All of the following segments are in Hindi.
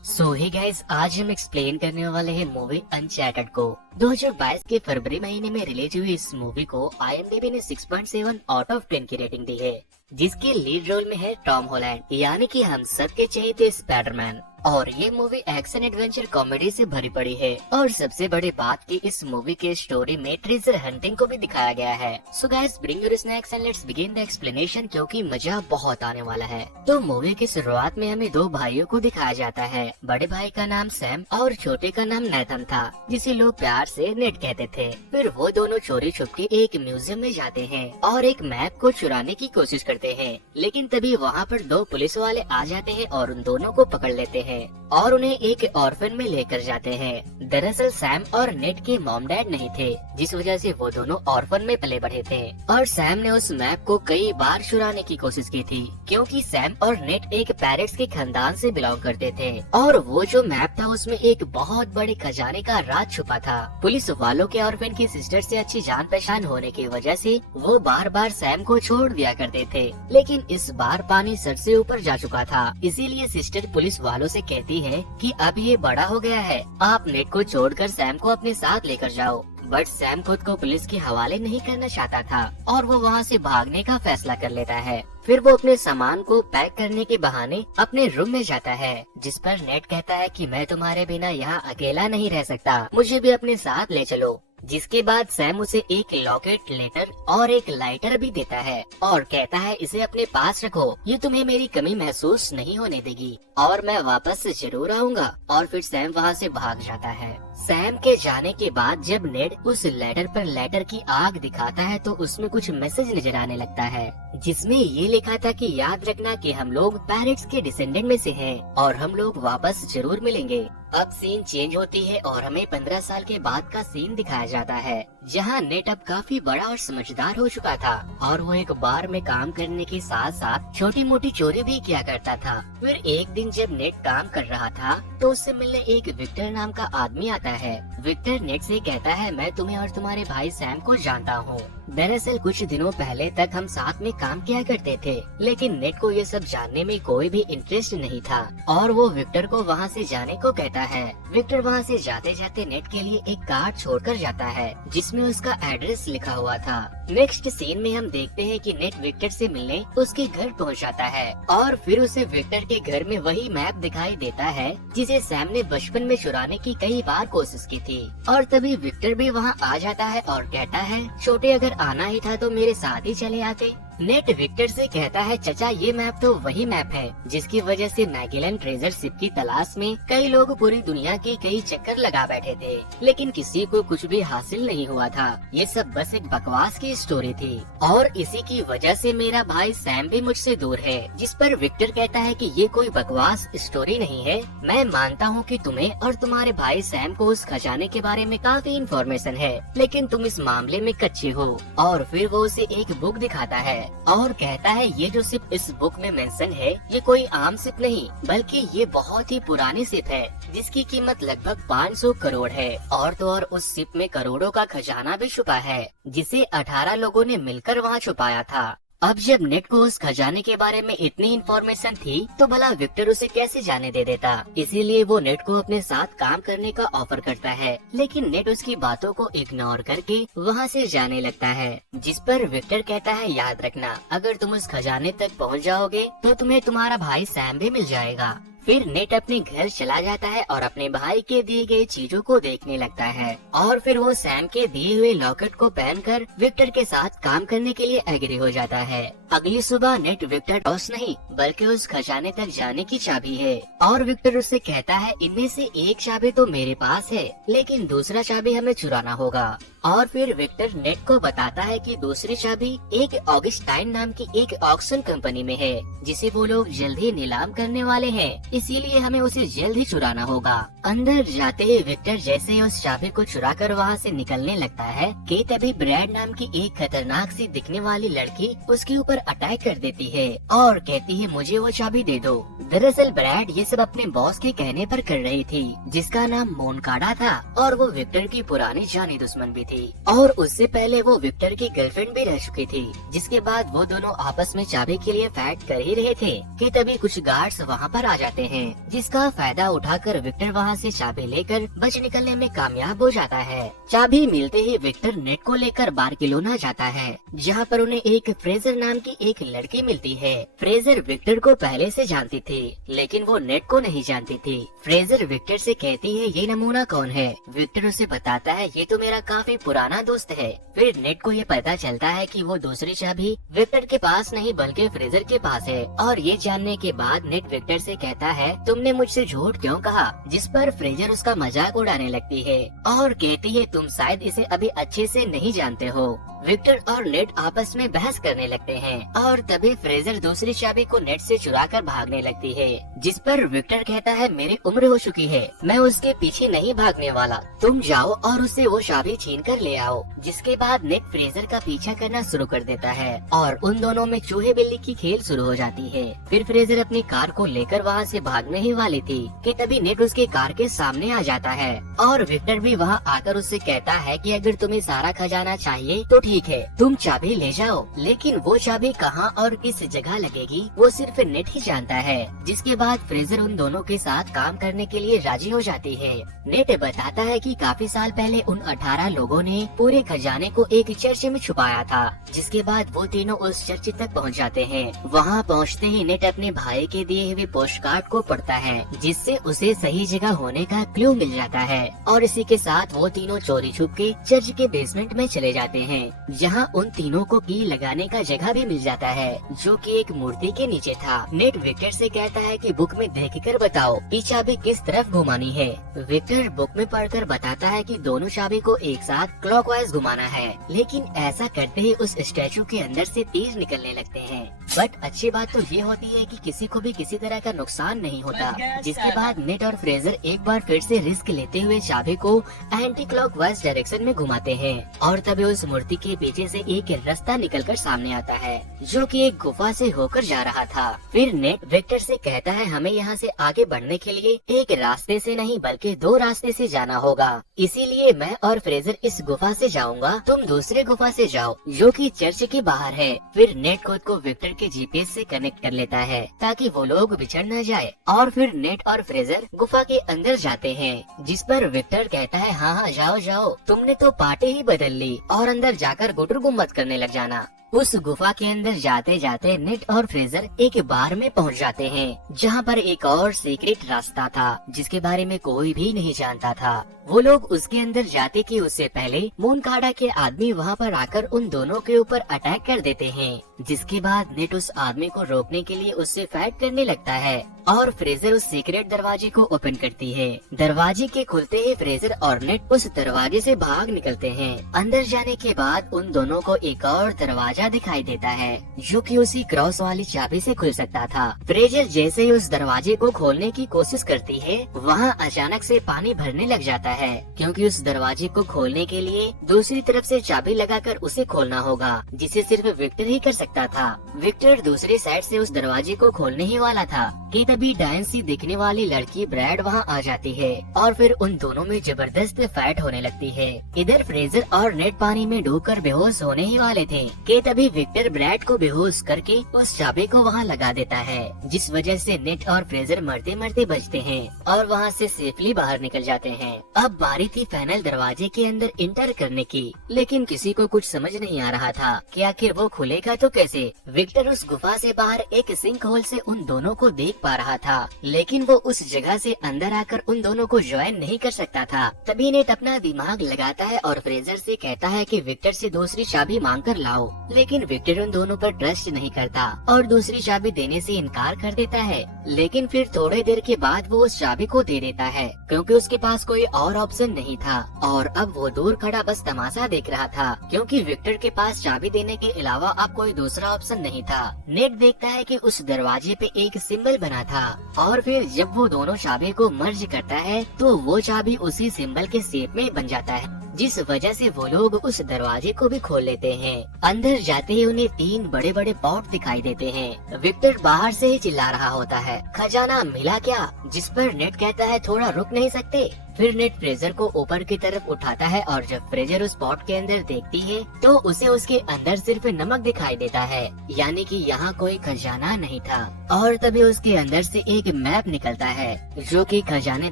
सो हे गाइस, आज हम एक्सप्लेन करने वाले हैं मूवी अनचैटेड को। 2022 के फरवरी महीने में रिलीज हुई इस मूवी को IMDb ने 6.7 आउट ऑफ 10 की रेटिंग दी है, जिसके लीड रोल में है टॉम हॉलैंड, यानी कि हम सबके चहेते स्पाइडरमैन। और ये मूवी एक्शन एडवेंचर कॉमेडी से भरी पड़ी है। और सबसे बड़ी बात कि इस मूवी के स्टोरी में ट्रेजर हंटिंग को भी दिखाया गया है। So guys, bring your snacks and let's begin the explanation, क्योंकि मजा बहुत आने वाला है। तो मूवी की शुरुआत में हमें दो भाइयों को दिखाया जाता है। बड़े भाई का नाम सैम और छोटे का नाम नेथन था, जिसे लोग प्यार से नेट कहते थे। फिर वो दोनों चोरी छुपके एक म्यूजियम में जाते हैं और एक मैप को चुराने की कोशिश करते हैं, लेकिन तभी वहाँ पर दो पुलिस वाले आ जाते हैं और उन दोनों को पकड़ लेते हैं और उन्हें एक ऑर्फन में लेकर जाते हैं। दरअसल सैम और नेट के मॉम डैड नहीं थे, जिस वजह से वो दोनों ऑर्फन में पले बढ़े थे। और सैम ने उस मैप को कई बार चुराने की कोशिश की थी, क्योंकि सैम और नेट एक पैरेट्स के खानदान से बिलोंग करते थे। और वो जो मैप था उसमें एक बहुत बड़े खजाने का राज छुपा था। पुलिस वालों के ऑर्फन की सिस्टर से अच्छी जान पहचान होने की वजह से वो बार बार सैम को छोड़ दिया करते थे, लेकिन इस बार पानी सर से ऊपर जा चुका था। इसीलिए सिस्टर पुलिस वालों से कहती है कि अब ये बड़ा हो गया है, आप नेट को छोड़कर सैम को अपने साथ लेकर जाओ। बट सैम खुद को पुलिस के हवाले नहीं करना चाहता था और वो वहाँ से भागने का फैसला कर लेता है। फिर वो अपने सामान को पैक करने के बहाने अपने रूम में जाता है, जिस पर नेट कहता है कि मैं तुम्हारे बिना यहाँ अकेला नहीं रह सकता, मुझे भी अपने साथ ले चलो। जिसके बाद सैम उसे एक लॉकेट, लेटर और एक लाइटर भी देता है और कहता है इसे अपने पास रखो, ये तुम्हें मेरी कमी महसूस नहीं होने देगी और मैं वापस जरूर आऊंगा। और फिर सैम वहाँ से भाग जाता है। सैम के जाने के बाद जब नेड उस लेटर पर लेटर की आग दिखाता है तो उसमें कुछ मैसेज नजर आने लगता है, जिसमें ये लिखा था कि याद रखना कि हम लोग पैरेट्स के डिसेंडेंट में से हैं और हम लोग वापस जरूर मिलेंगे। अब सीन चेंज होती है और हमें 15 साल के बाद का सीन दिखाया जाता है, जहां नेट अब काफी बड़ा और समझदार हो चुका था और वो एक बार में काम करने के साथ साथ छोटी मोटी चोरी भी किया करता था। फिर एक दिन जब नेट काम कर रहा था तो उससे मिलने एक विक्टर नाम का आदमी आता है। विक्टर नेट से कहता है मैं तुम्हें और तुम्हारे भाई सैम को जानता हूँ। दरअसल कुछ दिनों पहले तक हम साथ में काम किया करते थे, लेकिन नेट को ये सब जानने में कोई भी इंटरेस्ट नहीं था और वो विक्टर को वहाँ से जाने को कहता है। विक्टर वहाँ से जाते जाते नेट के लिए एक कार्ड छोड़कर जाता है, जिसमें उसका एड्रेस लिखा हुआ था। नेक्स्ट सीन में हम देखते हैं कि नेट विक्टर से मिलने उसके घर पहुँच जाता है और फिर उसे विक्टर के घर में वही मैप दिखाई देता है जिसे सैम ने बचपन में चुराने की कई बार कोशिश की थी। और तभी विक्टर भी वहाँ आ जाता है और कहता है छोटे, अगर आना ही था तो मेरे साथ ही चले आते। नेट विक्टर से कहता है चचा, ये मैप तो वही मैप है जिसकी वजह से मैगेलन ट्रेजर शिप की तलाश में कई लोग पूरी दुनिया के कई चक्कर लगा बैठे थे, लेकिन किसी को कुछ भी हासिल नहीं हुआ था। ये सब बस एक बकवास की स्टोरी थी और इसी की वजह से मेरा भाई सैम भी मुझसे दूर है। जिस पर विक्टर कहता है कि ये कोई बकवास स्टोरी नहीं है, मैं मानता हूँ कि तुम्हें और तुम्हारे भाई सैम को उस खजाने के बारे में काफी इन्फॉर्मेशन है, लेकिन तुम इस मामले में कच्चे हो। और फिर वो उसे एक बुक दिखाता है और कहता है ये जो सिप इस बुक में मेंशन है ये कोई आम सिप नहीं, बल्कि ये बहुत ही पुरानी सिप है जिसकी कीमत लगभग 500 करोड़ है। और तो और उस सिप में करोड़ों का खजाना भी छुपा है, जिसे 18 लोगों ने मिलकर वहाँ छुपाया था। अब जब नेट को उस खजाने के बारे में इतनी इन्फॉर्मेशन थी तो भला विक्टर उसे कैसे जाने दे देता। इसीलिए वो नेट को अपने साथ काम करने का ऑफर करता है, लेकिन नेट उसकी बातों को इग्नोर करके वहाँ से जाने लगता है। जिस पर विक्टर कहता है याद रखना, अगर तुम उस खजाने तक पहुँच जाओगे तो तुम्हें तुम्हारा भाई सैम भी मिल जाएगा। फिर नेट अपने घर चला जाता है और अपने भाई के दिए गए चीजों को देखने लगता है और फिर वो सैम के दिए हुए लॉकेट को पहनकर विक्टर के साथ काम करने के लिए एग्री हो जाता है। अगली सुबह नेट विक्टर टॉस नहीं बल्कि उस खजाने तक जाने की चाबी है और विक्टर उससे कहता है इनमें से एक चाबी तो मेरे पास है, लेकिन दूसरा चाबी हमें चुराना होगा। और फिर विक्टर नेट को बताता है कि दूसरी चाबी एक ऑगस्टाइन नाम की एक ऑक्शन कंपनी में है, जिसे वो लोग जल्द ही नीलाम करने वाले हैं, इसीलिए हमें उसे जल्द ही चुराना होगा। अंदर जाते ही विक्टर जैसे ही उस चाबी को चुराकर वहाँ से निकलने लगता है कि तभी ब्रैड नाम की एक खतरनाक सी दिखने वाली लड़की उसके ऊपर अटैक कर देती है और कहती है मुझे वो चाबी दे दो। दरअसल ब्रैड ये सब अपने बॉस के कहने पर कर रही थी, जिसका नाम मोनकाडा था और वो विक्टर की पुरानी जानी दुश्मन भी थी और उससे पहले वो विक्टर की गर्लफ्रेंड भी रह चुकी थी। जिसके बाद वो दोनों आपस में चाबी के लिए फाइट कर ही रहे थे कि तभी कुछ गार्ड्स वहाँ पर आ जाते हैं, जिसका फायदा उठाकर विक्टर वहाँ से चाबी लेकर बच निकलने में कामयाब हो जाता है। चाबी मिलते ही विक्टर नेट को लेकर बार्सिलोना जाता है, जहाँ पर उन्हें एक फ्रेजर नाम की एक लड़की मिलती है। फ्रेजर विक्टर को पहले से जानती थी, लेकिन वो नेट को नहीं जानती थी। फ्रेजर विक्टर से कहती है ये नमूना कौन है। विक्टर उसे बताता है ये तो मेरा काफी पुराना दोस्त है। फिर नेट को ये पता चलता है कि वो दूसरी चाबी विक्टर के पास नहीं बल्कि फ्रेजर के पास है और ये जानने के बाद नेट विक्टर से कहता है तुमने मुझसे झूठ क्यों कहा, जिस पर फ्रेजर उसका मजाक उड़ाने लगती है और कहती है तुम शायद इसे अभी अच्छे से नहीं जानते हो। विक्टर और नेट आपस में बहस करने लगते हैं और तभी फ्रेजर दूसरी चाबी को नेट से चुराकर भागने लगती है, जिस पर विक्टर कहता है मेरी उम्र हो चुकी है, मैं उसके पीछे नहीं भागने वाला, तुम जाओ और उससे वो चाबी छीन कर ले आओ। जिसके बाद नेट फ्रेजर का पीछा करना शुरू कर देता है और उन दोनों में चूहे बिल्ली की खेल शुरू हो जाती है। फिर फ्रेजर अपनी कार को लेकर वहाँ से भागने ही वाली थी कि तभी नेट उसके कार के सामने आ जाता है और विक्टर भी वहाँ आकर उससे कहता है कि अगर तुम्हें सारा खजाना चाहिए तो ठीक है, तुम चाबी ले जाओ, लेकिन वो चाबी कहाँ और किस जगह लगेगी वो सिर्फ नेट ही जानता है। जिसके बाद फ्रेजर उन दोनों के साथ काम करने के लिए राजी हो जाती है। नेट बताता है कि काफी साल पहले उन 18 लोगों ने पूरे खजाने को एक चर्च में छुपाया था। जिसके बाद वो तीनों उस चर्च तक पहुंच जाते हैं। वहां पहुंचते ही नेट अपने भाई के दिए हुए पोस्ट कार्ड को पढ़ता है, जिससे उसे सही जगह होने का क्लू मिल जाता है और इसी के साथ वो तीनों चोरी छुप के चर्च के बेसमेंट में चले जाते हैं, जहां उन तीनों को की लगाने का जगह भी मिल जाता है, जो कि एक मूर्ति के नीचे था। नेट विक्टर से कहता है कि बुक में देखकर बताओ कि चाबी किस तरफ घुमानी है। विक्टर बुक में पढ़कर बताता है कि दोनों चाबी को एक साथ क्लॉकवाइज घुमाना है, लेकिन ऐसा करते ही उस स्टैचू के अंदर से तीर निकलने लगते हैं। बट अच्छी बात तो ये होती है कि किसी को भी किसी तरह का नुकसान नहीं होता। जिसके बाद नेट और फ्रेजर एक बार फिर से रिस्क लेते हुए चाबी को एंटी क्लॉकवाइज डायरेक्शन में घुमाते हैं और तभी उस मूर्ति के पीछे से एक रास्ता निकलकर सामने आता है, जो कि एक गुफा से होकर जा रहा था। फिर नेट विक्टर से कहता है हमें यहाँ से आगे बढ़ने के लिए एक रास्ते से नहीं बल्कि 2 रास्ते से जाना होगा, इसीलिए मैं और फ्रेजर इस गुफा से जाऊंगा, तुम दूसरे गुफा से जाओ जो कि चर्च के बाहर है। फिर नेट खुद को विक्टर के जीपीएस से कनेक्ट कर लेता है ताकि वो लोग बिछड़ न जाए और फिर नेट और फ्रेजर गुफा के अंदर जाते हैं, जिस पर विक्टर कहता है हाँ जाओ जाओ, तुमने तो पार्टी ही बदल ली और अंदर जाकर गुटर गुम्मत करने लग जाना। उस गुफा के अंदर जाते जाते नेट और फ्रेजर एक बार में पहुंच जाते हैं, जहां पर एक और सीक्रेट रास्ता था जिसके बारे में कोई भी नहीं जानता था। वो लोग उसके अंदर जाते कि उससे पहले मोनकाडा के आदमी वहां पर आकर उन दोनों के ऊपर अटैक कर देते हैं। जिसके बाद नेट उस आदमी को रोकने के लिए उससे फाइट करने लगता है और फ्रेजर उस सीक्रेट दरवाजे को ओपन करती है। दरवाजे के खुलते ही फ्रेजर और नेट उस दरवाजे से भाग निकलते हैं। अंदर जाने के बाद उन दोनों को एक और दरवाजा दिखाई देता है, जो कि उसी क्रॉस वाली चाबी से खुल सकता था। फ्रेजर जैसे ही उस दरवाजे को खोलने की कोशिश करती है, वहाँ अचानक से पानी भरने लग जाता है, क्योंकि उस दरवाजे को खोलने के लिए दूसरी तरफ से चाबी लगाकर उसे खोलना होगा, जिसे सिर्फ विक्टर ही कर सकता था। विक्टर दूसरी साइड से उस दरवाजे को खोलने ही वाला था कि तभी डायन सी दिखने वाली लड़की ब्रैड वहाँ आ जाती है और फिर उन दोनों में जबरदस्त फाइट होने लगती है। इधर फ्रेजर और नेट पानी में डूबकर बेहोश होने ही वाले थे कि तभी विक्टर ब्रैड को बेहोश करके उस चाबी को वहाँ लगा देता है, जिस वजह से नेट और फ्रेजर मरते मरते बचते हैं और वहाँ से सेफली बाहर निकल जाते हैं। अब बारी थी फाइनल दरवाजे के अंदर इंटर करने की, लेकिन किसी को कुछ समझ नहीं आ रहा था कि आखिर वो खुलेगा तो कैसे। विक्टर उस गुफा से बाहर एक सिंक होल से उन दोनों को देख पा रहा था, लेकिन वो उस जगह से अंदर आकर उन दोनों को ज्वाइन नहीं कर सकता था। तभी नेट अपना दिमाग लगाता है और फ्रेजर से कहता है कि विक्टर से दूसरी चाबी मांग कर लाओ, लेकिन विक्टर उन दोनों पर ट्रस्ट नहीं करता और दूसरी चाबी देने से इनकार कर देता है। लेकिन फिर थोड़ी देर के बाद वो उस चाबी को दे देता है, क्योंकि उसके पास कोई और ऑप्शन नहीं था और अब वो दूर खड़ा बस तमाशा देख रहा था, क्योंकि विक्टर के पास चाबी देने के अलावा अब कोई दूसरा ऑप्शन नहीं था। नेट देखता है कि उस दरवाजे पे एक सिंबल बना था और फिर जब वो दोनों चाबी को मर्ज करता है तो वो चाबी उसी सिंबल के शेप में बन जाता है। जिस वजह से वो लोग उस दरवाजे को भी खोल लेते हैं। अंदर जाते ही उन्हें 3 बड़े बड़े पॉट दिखाई देते हैं। विक्टर बाहर से ही चिल्ला रहा होता है, खजाना मिला क्या? जिस पर नेट कहता है थोड़ा रुक नहीं सकते। फिर नेट फ्रेजर को ऊपर की तरफ उठाता है और जब फ्रेजर उस पॉट के अंदर देखती है तो उसे उसके अंदर सिर्फ नमक दिखाई देता है, यानी कि यहाँ कोई खजाना नहीं था। और तभी उसके अंदर से एक मैप निकलता है जो कि खजाने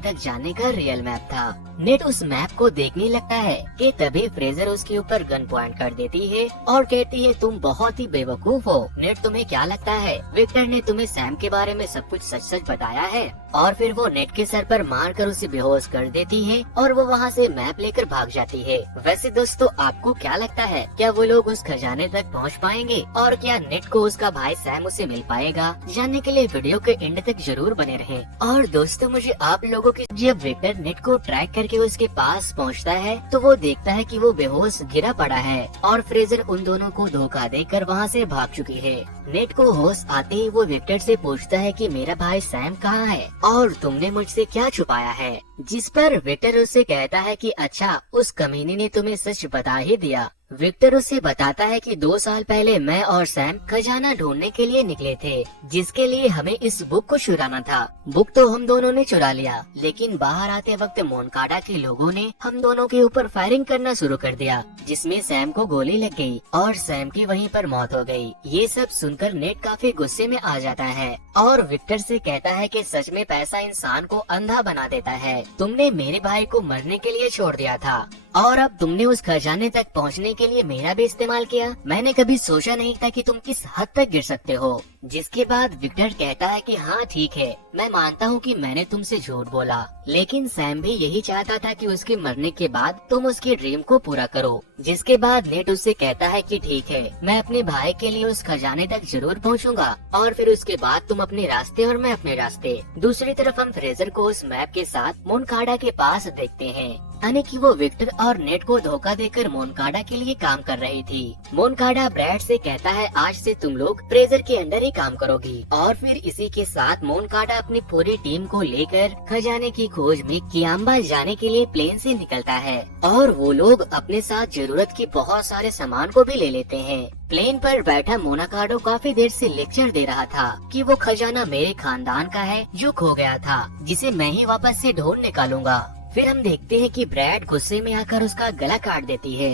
तक जाने का रियल मैप था। नेट उस मैप को देखने लगता है कि तभी फ्रेजर उसके ऊपर गन पॉइंट कर देती है और कहती है तुम बहुत ही बेवकूफ हो। नेट, तुम्हें क्या लगता है विक्टर ने तुम्हें सैम के बारे में सब कुछ सच सच बताया है? और फिर वो नेट के सर पर मारकर उसे बेहोश कर देती है और वो वहाँ से मैप लेकर भाग जाती है। वैसे दोस्तों, आपको क्या लगता है, क्या वो लोग उस खजाने तक पहुँच पाएंगे और क्या नेट को उसका भाई सैम उसे मिल पाएगा? जानने के लिए वीडियो के एंड तक जरूर बने रहें। और दोस्तों, मुझे आप लोगों की जब विक्टर नेट को ट्रैक करके उसके पास पहुँचता है तो वो देखता है कि वो बेहोश गिरा पड़ा है और फ्रेजर उन दोनों को धोखा देकर वहाँ से भाग चुकी है। नेट को होश आते ही वो विक्टर से पूछता है कि मेरा भाई सैम कहाँ है और तुमने मुझसे क्या छुपाया है? जिस पर विक्टर उससे कहता है कि अच्छा, उस कमीने ने तुम्हें सच बता ही दिया। विक्टर उसे बताता है कि 2 साल पहले मैं और सैम खजाना ढूंढने के लिए निकले थे, जिसके लिए हमें इस बुक को चुराना था। बुक तो हम दोनों ने चुरा लिया, लेकिन बाहर आते वक्त मोनकाडा के लोगों ने हम दोनों के ऊपर फायरिंग करना शुरू कर दिया, जिसमें सैम को गोली लग गई और सैम की वहीं पर मौत हो गई। ये सब सुनकर नेट काफी गुस्से में आ जाता है और विक्टर से कहता है कि सच में पैसा इंसान को अंधा बना देता है। तुमने मेरे भाई को मरने के लिए छोड़ दिया था और अब तुमने उस खजाने तक पहुंचने के लिए मेरा भी इस्तेमाल किया। मैंने कभी सोचा नहीं था कि तुम किस हद तक गिर सकते हो। जिसके बाद विक्टर कहता है कि हाँ ठीक है, मैं मानता हूँ कि मैंने तुमसे झूठ बोला, लेकिन सैम भी यही चाहता था कि उसके मरने के बाद तुम उसके ड्रीम को पूरा करो। जिसके बाद नेट उससे कहता है कि ठीक है, मैं अपने भाई के लिए उस खजाने तक जरूर पहुँचूंगा और फिर उसके बाद तुम अपने रास्ते और मैं अपने रास्ते। दूसरी तरफ हम फ्रेजर को उस मैप के साथ मोनकाडा के पास देखते हैं, यानी कि वो विक्टर और नेट को धोखा देकर मोनकाडा के लिए काम कर रही थी। मोनकाडा ब्रैड से कहता है आज से तुम लोग फ्रेजर के अंदर ही काम करोगी और फिर इसी के साथ मोनकाडा अपनी पूरी टीम को लेकर खजाने की खोज में कियांबा जाने के लिए प्लेन से निकलता है और वो लोग अपने साथ जरूरत की बहुत सारे सामान को भी ले लेते हैं। प्लेन पर बैठा मोनाकाडो काफी देर से लेक्चर दे रहा था कि वो खजाना मेरे खानदान का है जो खो गया था, जिसे मैं ही वापस से ढूंढ निकालूंगा। फिर हम देखते हैं कि ब्रैड गुस्से में आकर उसका गला काट देती है।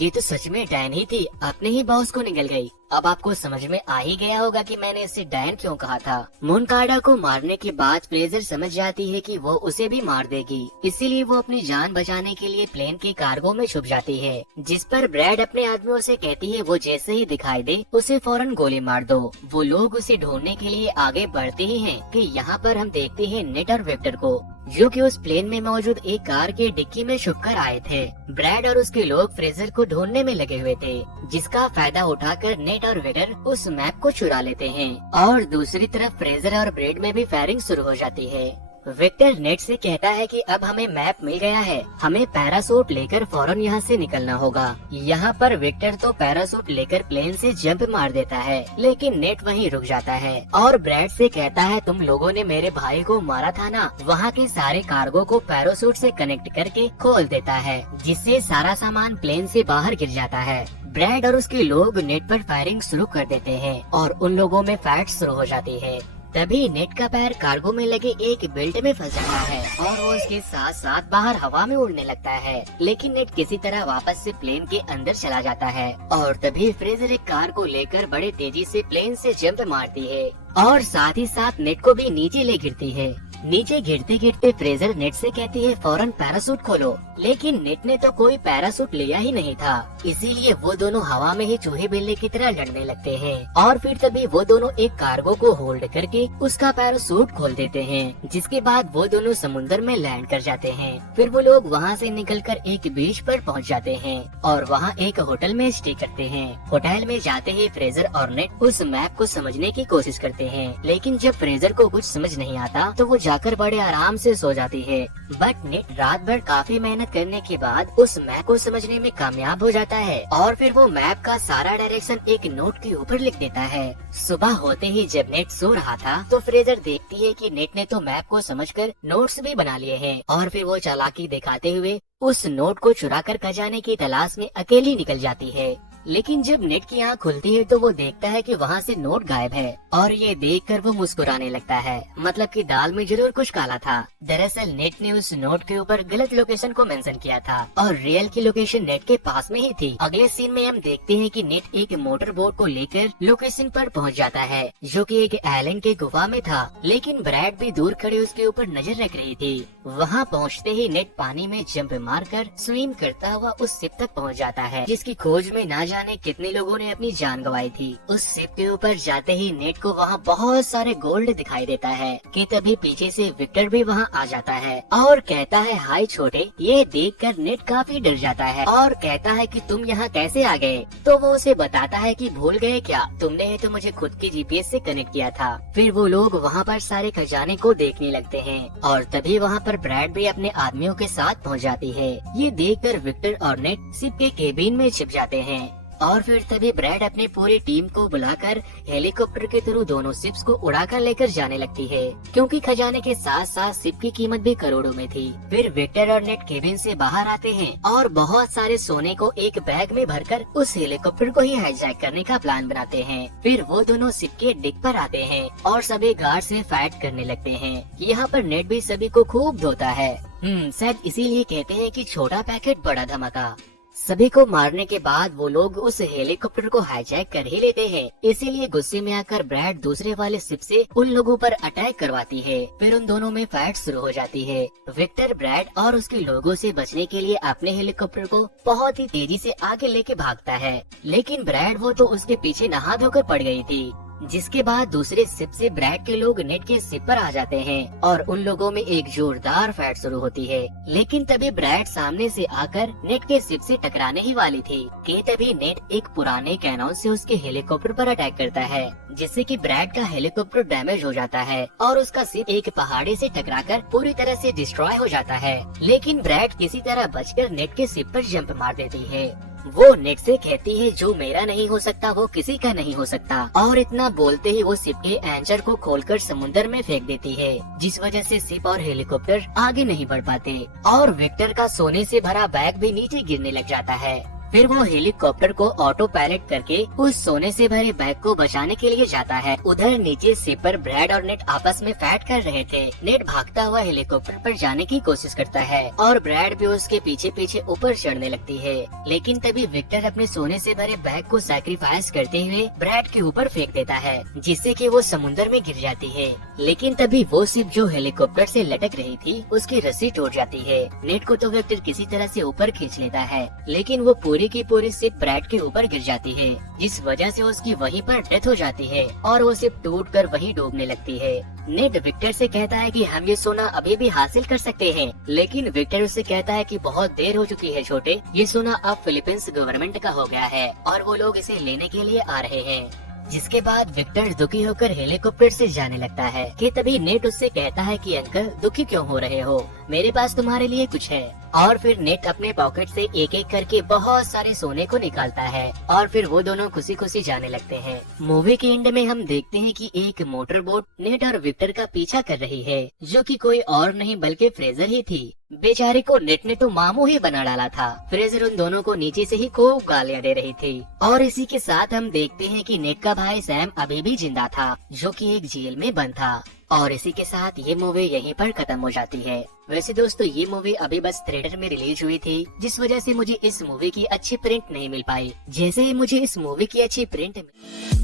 ये तो सच में डैन ही थी, अपने ही बॉस को निकल गई। अब आपको समझ में आ ही गया होगा कि मैंने इसे डैन क्यों कहा था। मोनकाडा को मारने के बाद फ्रेजर समझ जाती है कि वो उसे भी मार देगी, इसीलिए वो अपनी जान बचाने के लिए प्लेन के कार्गो में छुप जाती है। जिस पर ब्रैड अपने आदमियों से कहती है वो जैसे ही दिखाई दे उसे फौरन गोली मार दो। वो लोग उसे ढूंढने के लिए आगे बढ़ते ही हैं कि यहाँ पर हम देखते हैं नेट और विक्टर को, जो कि उस प्लेन में मौजूद एक कार के डिक्की में छुपकर आए थे। ब्रैड और उसके लोग फ्रेजर को ढूंढने में लगे हुए थे, जिसका फायदा उठाकर नेट और विक्टर उस मैप को चुरा लेते हैं और दूसरी तरफ फ्रेजर और ब्रैड में भी फायरिंग शुरू हो जाती है। विक्टर नेट से कहता है कि अब हमें मैप मिल गया है, हमें पैरासूट लेकर फौरन यहाँ से निकलना होगा। यहाँ पर विक्टर तो पैरासूट लेकर प्लेन से जंप मार देता है, लेकिन नेट वहीं रुक जाता है और ब्रैड से कहता है तुम लोगों ने मेरे भाई को मारा था ना, वहाँ के सारे कार्गो को पैरासूट से कनेक्ट करके खोल देता है, जिससे सारा सामान प्लेन से बाहर गिर जाता है। ब्रैड और उसके लोग नेट पर फायरिंग शुरू कर देते हैं और उन लोगों में फाइट शुरू हो जाती है। तभी नेट का पैर कार्गो में लगे एक बेल्ट में फंस जाता है और वो उसके साथ साथ बाहर हवा में उड़ने लगता है, लेकिन नेट किसी तरह वापस से प्लेन के अंदर चला जाता है और तभी फ्रेजर एक कार को लेकर बड़े तेजी से प्लेन से जंप मारती है और साथ ही साथ नेट को भी नीचे ले गिरती है। नीचे गिरते गिरते फ्रेजर नेट से कहती है फौरन पैरासूट खोलो, लेकिन नेट ने तो कोई पैरासूट लिया ही नहीं था, इसीलिए वो दोनों हवा में ही चूहे बिल्ली की तरह लड़ने लगते हैं और फिर तभी वो दोनों एक कार्गो को होल्ड करके उसका पैरासूट खोल देते हैं, जिसके बाद वो दोनों समुद्र में लैंड कर जाते हैं। फिर वो लोग वहाँ से निकलकर एक बीच पर पहुँच जाते हैं और वहाँ एक होटल में स्टे करते हैं। होटल में जाते ही फ्रेजर और नेट उस मैप को समझने की कोशिश करते हैं, लेकिन जब फ्रेजर को कुछ समझ नहीं आता तो वो जाकर बड़े आराम से सो जाती है। बट नेट रात भर काफी मेहनत करने के बाद उस मैप को समझने में कामयाब हो जाता है और फिर वो मैप का सारा डायरेक्शन एक नोट के ऊपर लिख देता है। सुबह होते ही जब नेट सो रहा था तो फ्रेजर देखती है कि नेट ने तो मैप को समझकर नोट्स भी बना लिए हैं और फिर वो चालाकी दिखाते हुए उस नोट को चुराकर खजाने की तलाश में अकेली निकल जाती है। लेकिन जब नेट की आँख खुलती है तो वो देखता है कि वहाँ से नोट गायब है और ये देखकर वो मुस्कुराने लगता है, मतलब कि दाल में जरूर कुछ काला था। दरअसल नेट ने उस नोट के ऊपर गलत लोकेशन को मेंशन किया था और रियल की लोकेशन नेट के पास में ही थी। अगले सीन में हम देखते हैं कि नेट एक मोटर बोट को लेकर लोकेशन पर पहुंच जाता है जो कि एक आइलैंड के गुफा में था, लेकिन ब्रैड भी दूर खड़े उसके ऊपर नजर रख रही थी। वहाँ पहुँचते ही नेट पानी में जंप मारकर स्विम करता हुआ उस शिप तक पहुँच जाता है जिसकी खोज में ना जाने कितने लोगों ने अपनी जान गंवाई थी। उस शिप के ऊपर जाते ही नेट को वहाँ बहुत सारे गोल्ड दिखाई देता है कि तभी पीछे से विक्टर भी वहाँ आ जाता है और कहता है हाय छोटे। ये देखकर नेट काफी डर जाता है और कहता है कि तुम यहाँ कैसे आ गए। तो वो उसे बताता है कि भूल गए क्या, तुमने तो मुझे खुद की जीपीएस से कनेक्ट किया था। फिर वो लोग वहाँ पर सारे खजाने को देखने लगते हैं और तभी वहाँ पर ब्रैड भी अपने आदमियों के साथ पहुँच जाती है। ये देखकर विक्टर और नेट शिप के केबिन में छिप जाते हैं और फिर तभी ब्रैड अपनी पूरी टीम को बुलाकर हेलीकॉप्टर के थ्रू दोनों शिप्स को उड़ाकर लेकर जाने लगती है, क्योंकि खजाने के साथ साथ शिप की कीमत भी करोड़ों में थी। फिर विक्टर और नेट केबिन से बाहर आते हैं और बहुत सारे सोने को एक बैग में भरकर उस हेलीकॉप्टर को ही हाईजैक करने का प्लान बनाते हैं। फिर वो दोनों शिप के डिक पर आते हैं और सभी गार्ड से फाइट करने लगते हैं। यहाँ पर नेट भी सभी को खूब धोता है। शायद इसीलिए कहते हैं कि छोटा पैकेट बड़ा धमाका। सभी को मारने के बाद वो लोग उस हेलीकॉप्टर को हाईजैक कर ही लेते हैं। इसीलिए गुस्से में आकर ब्रैड दूसरे वाले शिप से उन लोगों पर अटैक करवाती है। फिर उन दोनों में फाइट शुरू हो जाती है। विक्टर ब्रैड और उसके लोगों से बचने के लिए अपने हेलीकॉप्टर को बहुत ही तेजी से आगे लेके भागता है, लेकिन ब्रैड वो तो उसके पीछे नहा धोकर पड़ गई थी। जिसके बाद दूसरे शिप से ब्रैड के लोग नेट के शिप पर आ जाते हैं और उन लोगों में एक जोरदार फाइट शुरू होती है। लेकिन तभी ब्रैड सामने से आकर नेट के शिप से टकराने ही वाली थी कि तभी नेट एक पुराने कैनन से उसके हेलीकॉप्टर पर अटैक करता है, जिससे कि ब्रैड का हेलीकॉप्टर डैमेज हो जाता है और उसका शिप एक पहाड़ी से टकराकर पूरी तरह से डिस्ट्रॉय हो जाता है। लेकिन ब्रैड किसी तरह बचकर नेट के शिप पर जंप मार देती है। वो नेट से कहती है जो मेरा नहीं हो सकता वो किसी का नहीं हो सकता, और इतना बोलते ही वो शिप के एंकर को खोलकर समुद्र में फेंक देती है, जिस वजह से शिप और हेलीकॉप्टर आगे नहीं बढ़ पाते और विक्टर का सोने से भरा बैग भी नीचे गिरने लग जाता है। फिर वो हेलीकॉप्टर को ऑटो पायलट करके उस सोने से भरे बैग को बचाने के लिए जाता है। उधर नीचे शिप पर ब्रैड और नेट आपस में फाइट कर रहे थे। नेट भागता हुआ हेलीकॉप्टर पर जाने की कोशिश करता है और ब्रैड भी उसके पीछे पीछे ऊपर चढ़ने लगती है, लेकिन तभी विक्टर अपने सोने से भरे बैग को सैक्रिफाइस करते हुए ब्रैड के ऊपर फेंक देता है, जिससे कि वो समुद्र में गिर जाती है। लेकिन तभी वो शिप जो हेलीकॉप्टर से लटक रही थी उसकी रस्सी टूट जाती है। नेट को तो विक्टर किसी तरह से ऊपर खींच लेता है, लेकिन वो पूरी की पूरी शिप ब्रैड के ऊपर गिर जाती है, जिस वजह से उसकी वहीं पर डेथ हो जाती है और वो शिप टूटकर वहीं डूबने लगती है। नेट विक्टर से कहता है कि हम ये सोना अभी भी हासिल कर सकते हैं, लेकिन विक्टर उससे कहता है कि बहुत देर हो चुकी है छोटे, ये सोना अब फिलीपींस गवर्नमेंट का हो गया है और वो लोग इसे लेने के लिए आ रहे हैं। जिसके बाद विक्टर दुखी होकर हेलीकॉप्टर से जाने लगता है कि तभी नेट उससे कहता है कि अंकल दुखी क्यों हो रहे हो, मेरे पास तुम्हारे लिए कुछ है। और फिर नेट अपने पॉकेट से एक एक करके बहुत सारे सोने को निकालता है और फिर वो दोनों खुशी खुशी जाने लगते हैं। मूवी के एंड में हम देखते हैं कि एक मोटर बोट नेट और विक्टर का पीछा कर रही है, जो कि कोई और नहीं बल्कि फ्रेजर ही थी। बेचारे को नेट ने तो मामू ही बना डाला था। फ्रेजर उन दोनों को नीचे से ही खूब गालियां दे रही थी। और इसी के साथ हम देखते हैं कि नेट का भाई सैम अभी भी जिंदा था, जो कि एक जेल में बंद था। और इसी के साथ ये मूवी यहीं पर खत्म हो जाती है। वैसे दोस्तों ये मूवी अभी बस थिएटर में रिलीज हुई थी, जिस वजह से मुझे इस मूवी की अच्छी प्रिंट नहीं मिल पाई। जैसे ही मुझे इस मूवी की अच्छी प्रिंट मिली